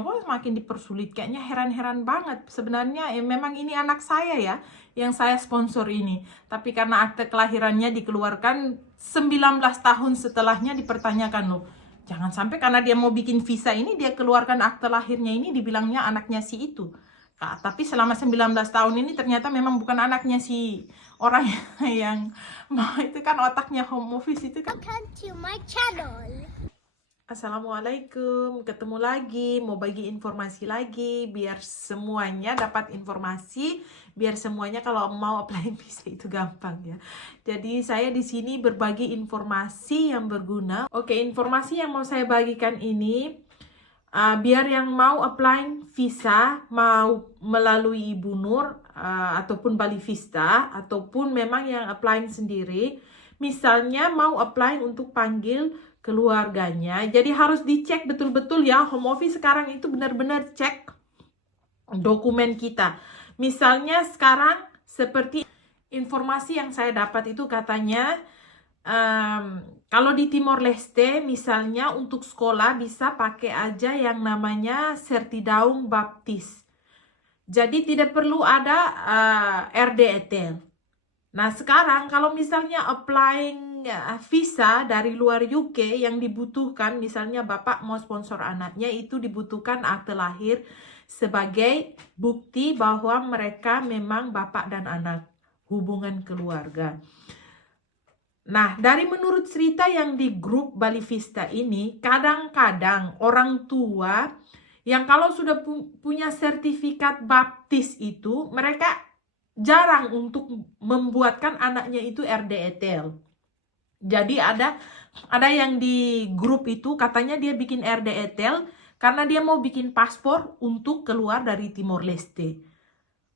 Kok makin dipersulit, kayaknya heran-heran banget. Sebenarnya memang ini anak saya ya, yang saya sponsor ini. Tapi karena akte kelahirannya dikeluarkan 19 tahun setelahnya dipertanyakan loh. Jangan sampai karena dia mau bikin visa ini, dia keluarkan akte lahirnya ini dibilangnya anaknya si itu. Tapi selama 19 tahun ini ternyata memang bukan anaknya si orang yang mau itu kan otaknya home office itu kan. Welcome to my channel. Assalamualaikum, ketemu lagi, mau bagi informasi lagi, biar semuanya dapat informasi, biar semuanya kalau mau apply visa itu gampang ya. Jadi saya di sini berbagi informasi yang berguna. Oke, informasi yang mau saya bagikan ini, biar yang mau apply visa, mau melalui Ibu Nur, ataupun Bali Vista, ataupun memang yang apply sendiri, misalnya mau apply untuk panggil keluarganya, jadi harus dicek betul-betul ya. Home office sekarang itu benar-benar cek dokumen kita. Misalnya sekarang seperti informasi yang saya dapat itu katanya kalau di Timor Leste misalnya untuk sekolah bisa pakai aja yang namanya Sertidaung Baptis. Jadi tidak perlu ada RDETL. Nah sekarang kalau misalnya applying visa dari luar UK yang dibutuhkan, misalnya Bapak mau sponsor anaknya, itu dibutuhkan akte lahir sebagai bukti bahwa mereka memang Bapak dan anak, hubungan keluarga. Nah, dari menurut cerita yang di grup Bali Vista ini, kadang-kadang orang tua yang kalau sudah punya sertifikat baptis itu, mereka jarang untuk membuatkan anaknya itu RDETL. Jadi ada yang di grup itu katanya dia bikin RDETL karena dia mau bikin paspor untuk keluar dari Timor Leste.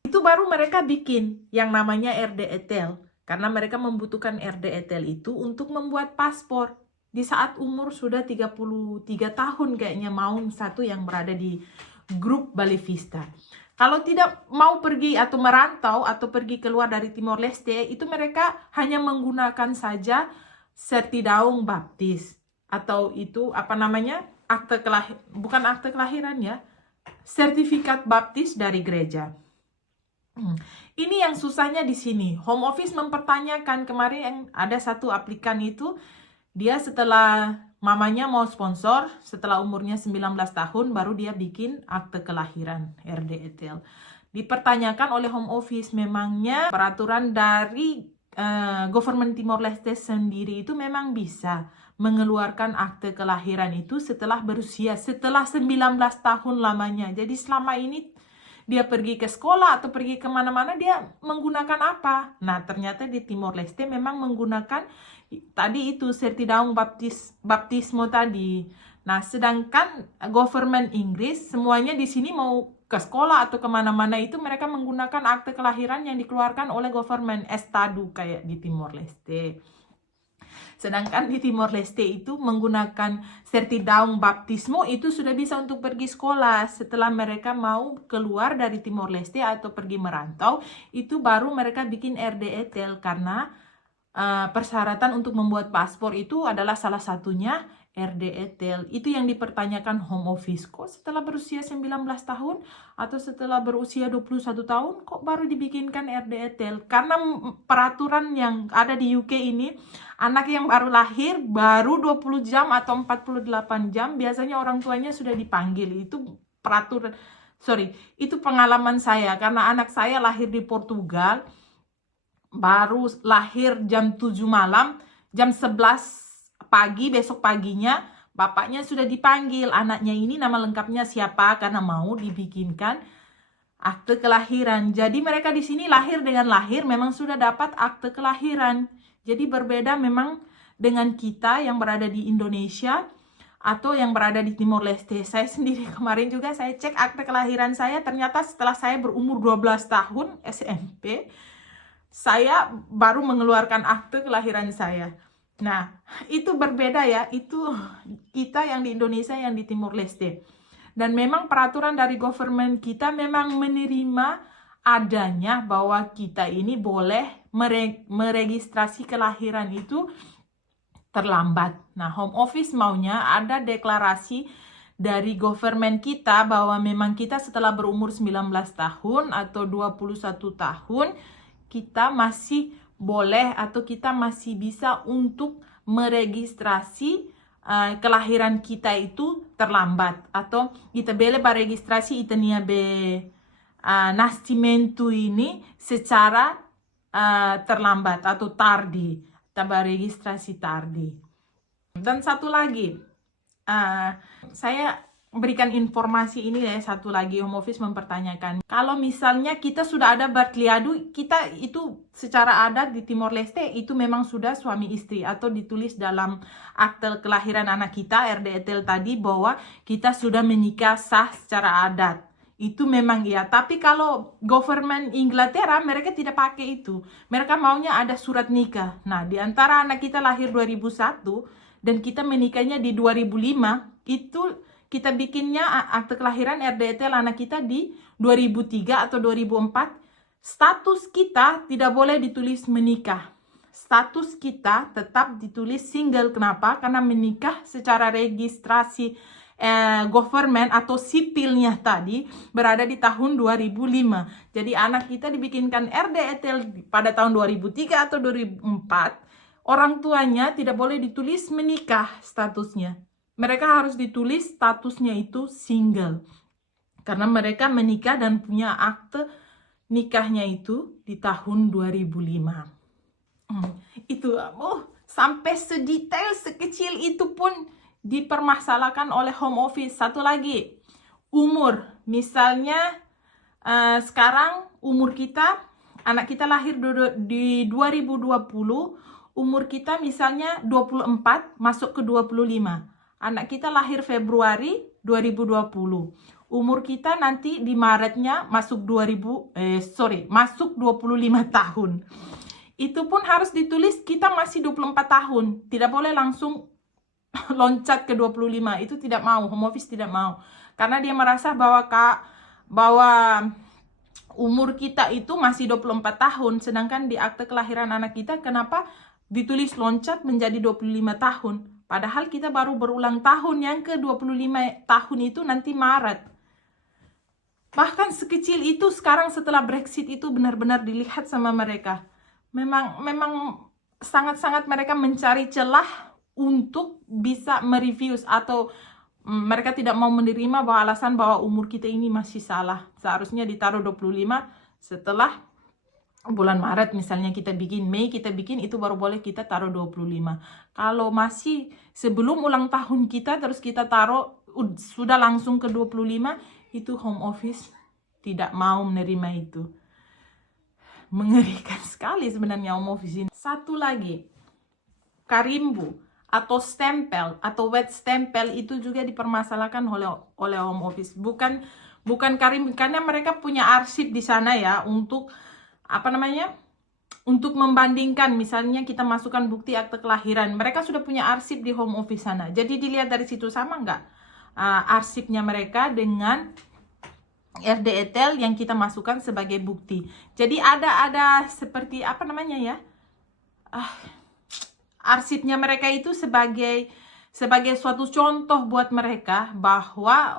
Itu baru mereka bikin yang namanya RDETL. Karena mereka membutuhkan RDETL itu untuk membuat paspor. Di saat umur sudah 33 tahun kayaknya mau satu yang berada di grup Bali Vista. Kalau tidak mau pergi atau merantau atau pergi keluar dari Timor Leste, itu mereka hanya menggunakan saja Sertidaung Baptis. Atau itu apa namanya? Bukan akte kelahiran ya. Sertifikat baptis dari gereja. Ini yang susahnya di sini. Home office mempertanyakan kemarin yang ada satu aplikan itu, dia setelah mamanya mau sponsor, setelah umurnya 19 tahun, baru dia bikin akte kelahiran RDETL. Dipertanyakan oleh Home Office, memangnya peraturan dari Government Timor Leste sendiri itu memang bisa mengeluarkan akte kelahiran itu setelah 19 tahun lamanya. Jadi selama ini dia pergi ke sekolah atau pergi kemana-mana, dia menggunakan apa? Nah, ternyata di Timor Leste memang menggunakan tadi itu Sertidaung Baptismo tadi. Nah, sedangkan government Inggris semuanya di sini mau ke sekolah atau kemana-mana itu mereka menggunakan akte kelahiran yang dikeluarkan oleh government Estado kayak di Timor Leste. Sedangkan di Timor Leste itu menggunakan Sertidaung Baptismo itu sudah bisa untuk pergi sekolah. Setelah mereka mau keluar dari Timor Leste atau pergi merantau, itu baru mereka bikin RDETL karena persyaratan untuk membuat paspor itu adalah salah satunya RDETL. Itu yang dipertanyakan Home Office. Kok setelah berusia 19 tahun atau setelah berusia 21 tahun kok baru dibikinkan RDETL? Karena peraturan yang ada di UK ini, anak yang baru lahir baru 20 jam atau 48 jam biasanya orang tuanya sudah dipanggil. Itu peraturan, itu pengalaman saya karena anak saya lahir di Portugal, baru lahir jam 7 malam, jam 11 pagi besok paginya bapaknya sudah dipanggil, anaknya ini nama lengkapnya siapa, karena mau dibikinkan akte kelahiran. Jadi mereka di sini lahir dengan lahir memang sudah dapat akte kelahiran. Jadi berbeda memang dengan kita yang berada di Indonesia atau yang berada di Timor Leste. Saya sendiri kemarin juga saya cek akte kelahiran saya, ternyata setelah saya berumur 12 tahun SMP, saya baru mengeluarkan akte kelahiran saya. Nah, itu berbeda ya, itu kita yang di Indonesia, yang di Timor Leste. Dan memang peraturan dari government kita memang menerima adanya bahwa kita ini boleh meregistrasi kelahiran itu terlambat. Nah, Home Office maunya ada deklarasi dari government kita bahwa memang kita setelah berumur 19 tahun atau 21 tahun, kita masih boleh atau kita masih bisa untuk meregistrasi kelahiran kita itu terlambat, atau kita boleh beregistrasi itania be nascimento ini secara terlambat atau tardi, kita beregistrasi tardi. Dan satu lagi, saya berikan informasi ini ya, satu lagi Home Office mempertanyakan, kalau misalnya kita sudah ada berkeliadu, kita itu secara adat di Timor Leste itu memang sudah suami istri, atau ditulis dalam akte kelahiran anak kita RDETL tadi bahwa kita sudah menikah sah secara adat. Itu memang iya, tapi kalau government Inglaterra mereka tidak pakai itu. Mereka maunya ada surat nikah. Nah, di antara anak kita lahir 2001 dan kita menikahnya di 2005, itu kita bikinnya akte kelahiran RDETL anak kita di 2003 atau 2004. Status kita tidak boleh ditulis menikah. Status kita tetap ditulis single. Kenapa? Karena menikah secara registrasi government atau sipilnya tadi berada di tahun 2005. Jadi anak kita dibikinkan RDETL pada tahun 2003 atau 2004. Orang tuanya tidak boleh ditulis menikah statusnya. Mereka harus ditulis statusnya itu single. Karena mereka menikah dan punya akte nikahnya itu di tahun 2005. Itu sampai sedetail sekecil itu pun dipermasalahkan oleh Home Office. Satu lagi, umur. Misalnya sekarang umur kita, anak kita lahir di 2020, umur kita misalnya 24 masuk ke 25. Anak kita lahir Februari 2020. Umur kita nanti di Maretnya masuk masuk 25 tahun. Itu pun harus ditulis kita masih 24 tahun. Tidak boleh langsung loncat ke 25. Itu tidak mau, Home Office tidak mau. Karena dia merasa bahwa umur kita itu masih 24 tahun, sedangkan di akte kelahiran anak kita kenapa ditulis loncat menjadi 25 tahun? Padahal kita baru berulang tahun yang ke 25 tahun itu nanti Maret. Bahkan sekecil itu sekarang setelah Brexit itu benar-benar dilihat sama mereka. Memang sangat-sangat mereka mencari celah untuk bisa mereview, atau mereka tidak mau menerima bahwa alasan bahwa umur kita ini masih salah. Seharusnya ditaruh 25, setelah bulan Maret misalnya kita bikin, Mei kita bikin, itu baru boleh kita taruh 25. Kalau masih sebelum ulang tahun kita terus kita taruh sudah langsung ke 25, itu Home Office tidak mau menerima itu. Mengerikan sekali sebenarnya Home Office ini. Satu lagi, karimbu atau stempel atau wet stempel itu juga dipermasalahkan oleh Home Office. Bukan karimbu, karena mereka punya arsip di sana ya untuk untuk membandingkan. Misalnya kita masukkan bukti akte kelahiran, mereka sudah punya arsip di Home Office sana. Jadi dilihat dari situ sama nggak arsipnya mereka dengan RDETL yang kita masukkan sebagai bukti. Jadi ada seperti arsipnya mereka itu sebagai suatu contoh buat mereka bahwa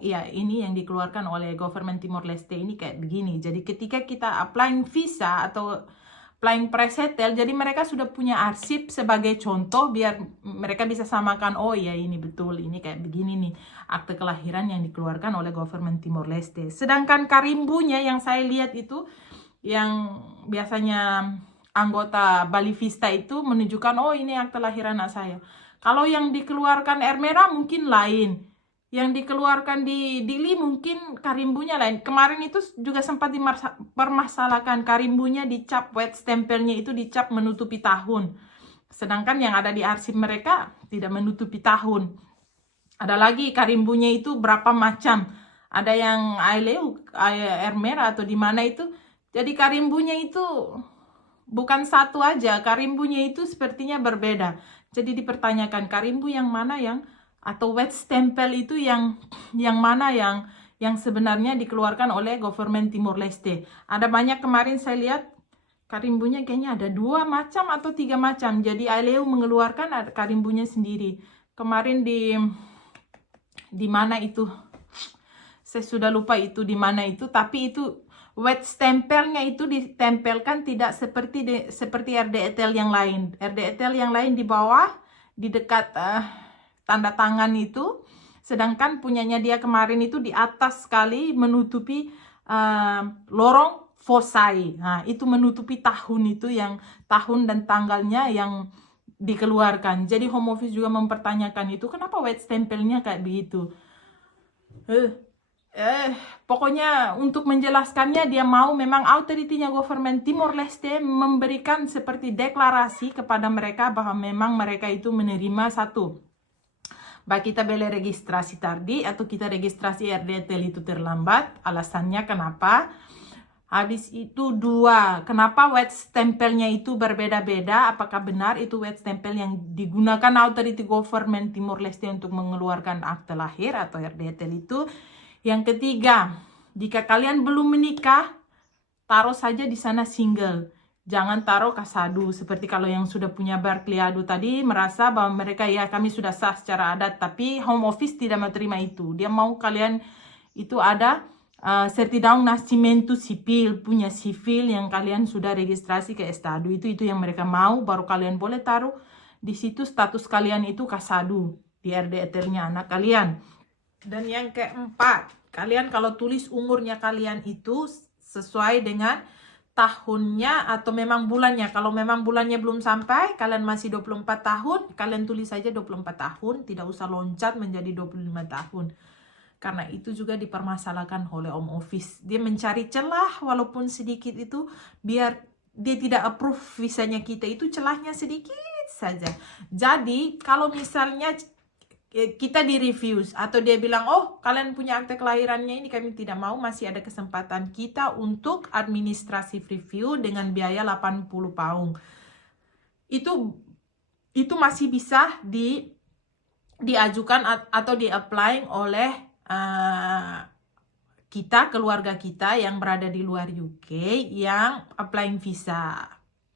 ya ini yang dikeluarkan oleh government Timor Leste ini kayak begini. Jadi ketika kita applying visa atau applying presettle, jadi mereka sudah punya arsip sebagai contoh biar mereka bisa samakan, oh ya ini betul, ini kayak begini nih akte kelahiran yang dikeluarkan oleh government Timor Leste. Sedangkan karimbunya yang saya lihat itu yang biasanya anggota Bali Vista itu menunjukkan, oh ini akte lahiran anak saya. Kalau yang dikeluarkan Air Merah mungkin lain. Yang dikeluarkan di Dili mungkin karimbunya lain. Kemarin itu juga sempat dipermasalahkan, karimbunya dicap, wet stempelnya itu dicap menutupi tahun. Sedangkan yang ada di arsip mereka tidak menutupi tahun. Ada lagi karimbunya itu berapa macam. Ada yang Air Merah atau di mana itu. Jadi karimbunya itu bukan satu aja, karimbunya itu sepertinya berbeda. Jadi dipertanyakan karimbu yang mana atau wet stempel itu yang mana yang sebenarnya dikeluarkan oleh government Timor Leste. Ada banyak, kemarin saya lihat karimbunya kayaknya ada 2 macam atau 3 macam. Jadi ALEU mengeluarkan karimbunya sendiri. Kemarin di mana itu, saya sudah lupa itu di mana itu, tapi itu wet stempelnya itu ditempelkan tidak seperti RDETL yang lain. RDETL yang lain di bawah, di dekat tanda tangan itu, sedangkan punyanya dia kemarin itu di atas sekali menutupi lorong fossai. Nah, itu menutupi tahun itu, yang tahun dan tanggalnya yang dikeluarkan. Jadi home office juga mempertanyakan itu, kenapa wet stempelnya kayak begitu. Pokoknya untuk menjelaskannya, dia mau memang autoritinya government Timor Leste memberikan seperti deklarasi kepada mereka bahwa memang mereka itu menerima satu, baik kita beli registrasi tardi atau kita registrasi RDTL itu terlambat. Alasannya kenapa? Habis itu dua, kenapa wet stempelnya itu berbeda-beda? Apakah benar itu wet stempel yang digunakan authority government Timor Leste untuk mengeluarkan akte lahir atau RDTL itu? Yang ketiga, jika kalian belum menikah, taruh saja di sana single. Jangan taruh kasadu. Seperti kalau yang sudah punya Barclayado tadi, merasa bahwa mereka, ya kami sudah sah secara adat, tapi home office tidak mau terima itu. Dia mau kalian itu ada certidão nascimento sipil, punya sipil yang kalian sudah registrasi ke estado. Itu yang mereka mau, baru kalian boleh taruh di situ status kalian itu kasadu di RDTL-nya anak kalian. Dan yang keempat, kalian kalau tulis umurnya kalian itu sesuai dengan tahunnya atau memang bulannya. Kalau memang bulannya belum sampai, kalian masih 24 tahun, kalian tulis saja 24 tahun, tidak usah loncat menjadi 25 tahun. Karena itu juga dipermasalahkan oleh Home Office. Dia mencari celah walaupun sedikit itu, biar dia tidak approve visanya kita, itu celahnya sedikit saja. Jadi kalau misalnya kita di refuse atau dia bilang, oh kalian punya akte kelahirannya ini kami tidak mau, masih ada kesempatan kita untuk administrative review dengan biaya 80 pound. Itu masih bisa diajukan atau di-apply oleh kita, keluarga kita yang berada di luar UK yang applying visa.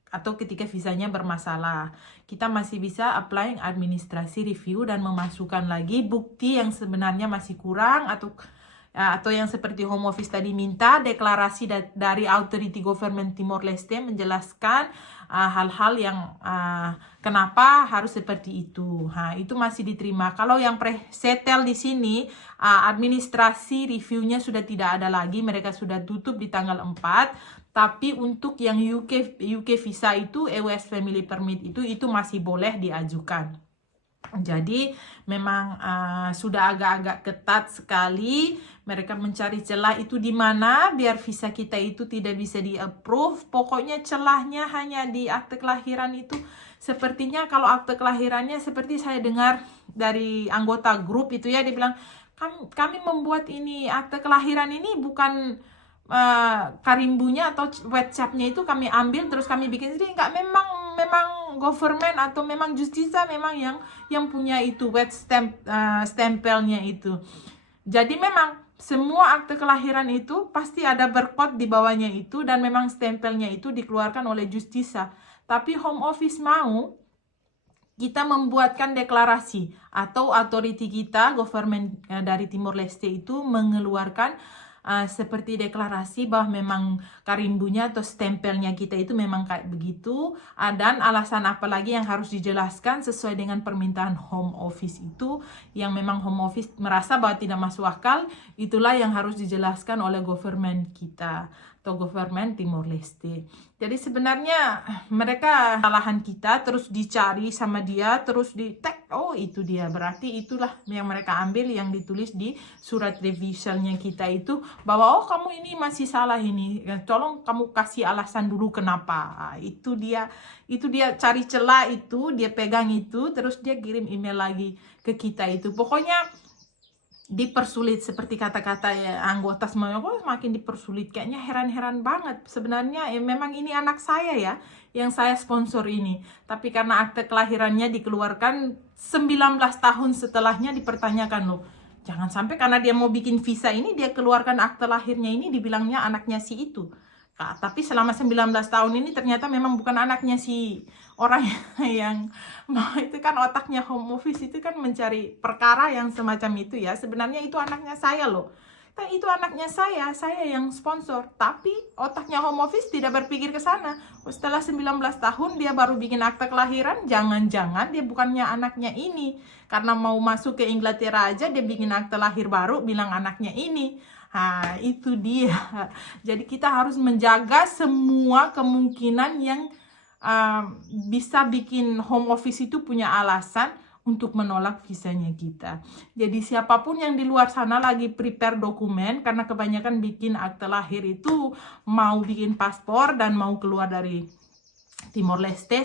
Atau ketika visanya bermasalah, kita masih bisa apply administrasi review dan memasukkan lagi bukti yang sebenarnya masih kurang, atau yang seperti Home Office tadi minta, deklarasi dari Authority Government Timor Leste menjelaskan hal-hal yang kenapa harus seperti itu. Itu masih diterima. Kalau yang pre-settle di sini, administrasi reviewnya sudah tidak ada lagi, mereka sudah tutup di tanggal 4. Tapi untuk yang UK visa itu, EWS Family Permit itu masih boleh diajukan. Jadi memang sudah agak-agak ketat sekali. Mereka mencari celah itu di mana biar visa kita itu tidak bisa di-approve. Pokoknya celahnya hanya di akte kelahiran itu. Sepertinya kalau akte kelahirannya, seperti saya dengar dari anggota grup itu ya, dia bilang, kami membuat ini akte kelahiran ini bukan karimbunya atau wetcapnya itu kami ambil terus kami bikin sendiri. Enggak, memang government atau memang justisa memang yang punya itu wet stempelnya itu. Jadi memang semua akte kelahiran itu pasti ada barcode di bawahnya itu, dan memang stempelnya itu dikeluarkan oleh justisa. Tapi Home Office mau kita membuatkan deklarasi atau authority kita, government dari Timor Leste itu mengeluarkan seperti deklarasi bahwa memang karimbunya atau stempelnya kita itu memang kayak begitu, dan alasan apa lagi yang harus dijelaskan sesuai dengan permintaan Home Office itu, yang memang Home Office merasa bahwa tidak masuk akal, itulah yang harus dijelaskan oleh government kita atau government Timor Leste. Jadi sebenarnya mereka kesalahan kita terus dicari sama dia, terus di tag, oh itu dia, berarti itulah yang mereka ambil yang ditulis di surat revisionnya kita itu, bahwa oh kamu ini masih salah ini, tolong kamu kasih alasan dulu kenapa. Itu dia cari celah itu, dia pegang itu, terus dia kirim email lagi ke kita itu. Pokoknya dipersulit, seperti kata-kata ya, anggota semuanya kok semakin dipersulit. Kayaknya heran-heran banget. Sebenarnya memang ini anak saya ya, yang saya sponsor ini. Tapi karena akte kelahirannya dikeluarkan 19 tahun setelahnya dipertanyakan loh. Jangan sampai karena dia mau bikin visa ini, dia keluarkan akte lahirnya ini dibilangnya anaknya si itu. Tapi selama 19 tahun ini ternyata memang bukan anaknya si orang yang itu kan otaknya home office itu kan mencari perkara yang semacam itu ya. Sebenarnya itu anaknya saya loh. Itu anaknya saya yang sponsor. Tapi otaknya home office tidak berpikir ke sana. Setelah 19 tahun dia baru bikin akta kelahiran, jangan-jangan dia bukannya anaknya ini. Karena mau masuk ke Inglaterra aja dia bikin akta lahir baru bilang anaknya ini. Nah, itu dia. Jadi kita harus menjaga semua kemungkinan yang bisa bikin home office itu punya alasan untuk menolak visanya kita. Jadi siapapun yang di luar sana lagi prepare dokumen, karena kebanyakan bikin akte lahir itu mau bikin paspor dan mau keluar dari Timor Leste,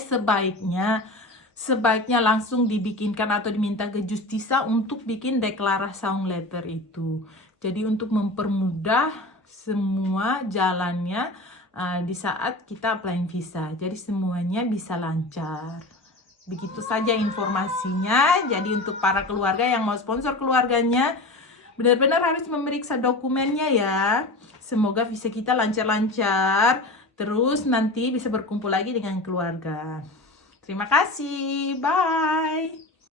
sebaiknya langsung dibikinkan atau diminta ke Justisa untuk bikin declaration letter itu. Jadi untuk mempermudah semua jalannya di saat kita applying visa. Jadi semuanya bisa lancar. Begitu saja informasinya. Jadi untuk para keluarga yang mau sponsor keluarganya, benar-benar harus memeriksa dokumennya ya. Semoga visa kita lancar-lancar. Terus nanti bisa berkumpul lagi dengan keluarga. Terima kasih. Bye.